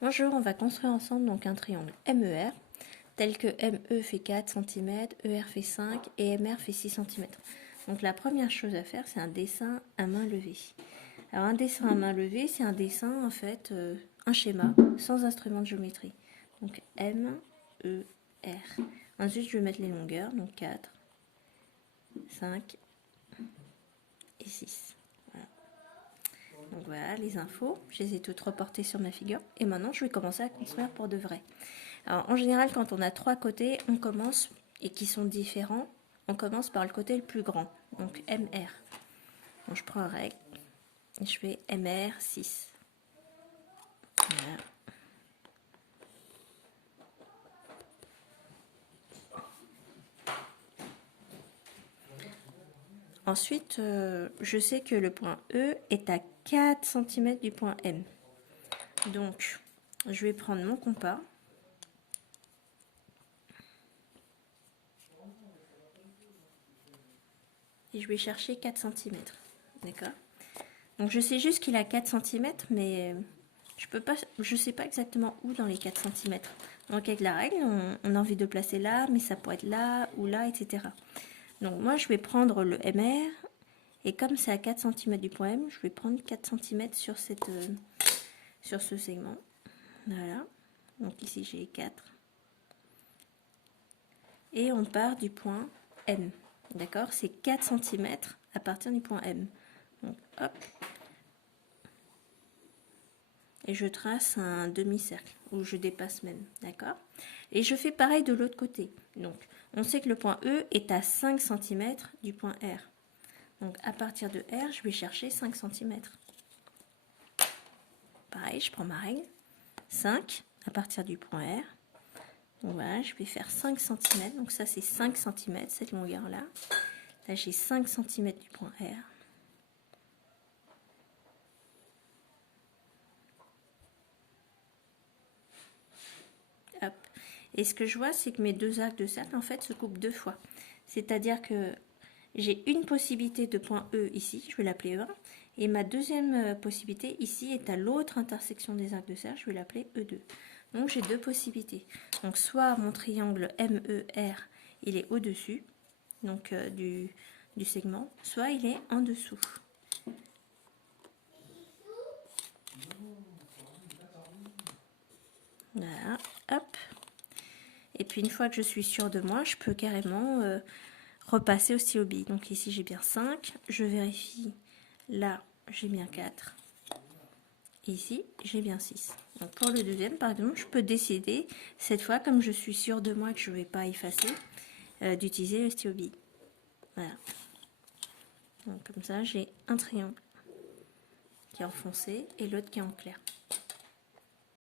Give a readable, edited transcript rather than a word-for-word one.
Bonjour, on va construire ensemble donc un triangle MER, tel que ME fait 4 cm, ER fait 5 et MR fait 6 cm. Donc la première chose à faire, c'est un dessin à main levée. Alors un dessin à main levée, c'est un dessin en fait, un schéma sans instrument de géométrie. Donc M, E, R. Ensuite, je vais mettre les longueurs, donc 4, 5 et 6. Donc voilà les infos, je les ai toutes reportées sur ma figure. Et maintenant, je vais commencer à construire pour de vrai. Alors en général, quand on a 3 côtés, on commence, et qui sont différents, on commence par le côté le plus grand, donc MR. Donc je prends un règle, et je fais MR 6. Voilà. Ensuite, je sais que le point E est à 4 cm du point M. Donc, je vais prendre mon compas. Et je vais chercher 4 cm. D'accord? Donc, je sais juste qu'il a 4 cm, mais je sais pas exactement où dans les 4 cm. Donc, avec la règle, on a envie de placer là, mais ça pourrait être là ou là, etc. Donc, moi, je vais prendre le MR. Et comme c'est à 4 cm du point M, je vais prendre 4 cm sur ce segment. Voilà. Donc ici, j'ai 4. Et on part du point M. D'accord? C'est 4 cm à partir du point M. Donc, hop. Et je trace un demi-cercle, où je dépasse même. D'accord? Et je fais pareil de l'autre côté. Donc, on sait que le point E est à 5 cm du point R. Donc, à partir de R, je vais chercher 5 cm. Pareil, je prends ma règle. 5 à partir du point R. Donc voilà, je vais faire 5 cm. Donc ça, c'est 5 cm, cette longueur-là. Là, j'ai 5 cm du point R. Hop. Et ce que je vois, c'est que mes deux arcs de cercle, en fait, se coupent deux fois. C'est-à-dire que j'ai une possibilité de point E ici, je vais l'appeler E1. Et ma deuxième possibilité ici est à l'autre intersection des arcs de cercle, je vais l'appeler E2. Donc j'ai deux possibilités. Donc soit mon triangle MER, il est au-dessus donc du segment, soit il est en dessous. Voilà, hop. Et puis une fois que je suis sûre de moi, je peux carrément repasser au stylo bille. Donc ici j'ai bien 5, je vérifie, là j'ai bien 4, ici j'ai bien 6. Donc pour le deuxième par exemple, je peux décider, cette fois comme je suis sûre de moi que je ne vais pas effacer, d'utiliser le stylo bille. Voilà. Donc comme ça j'ai un triangle qui est en foncé et l'autre qui est en clair.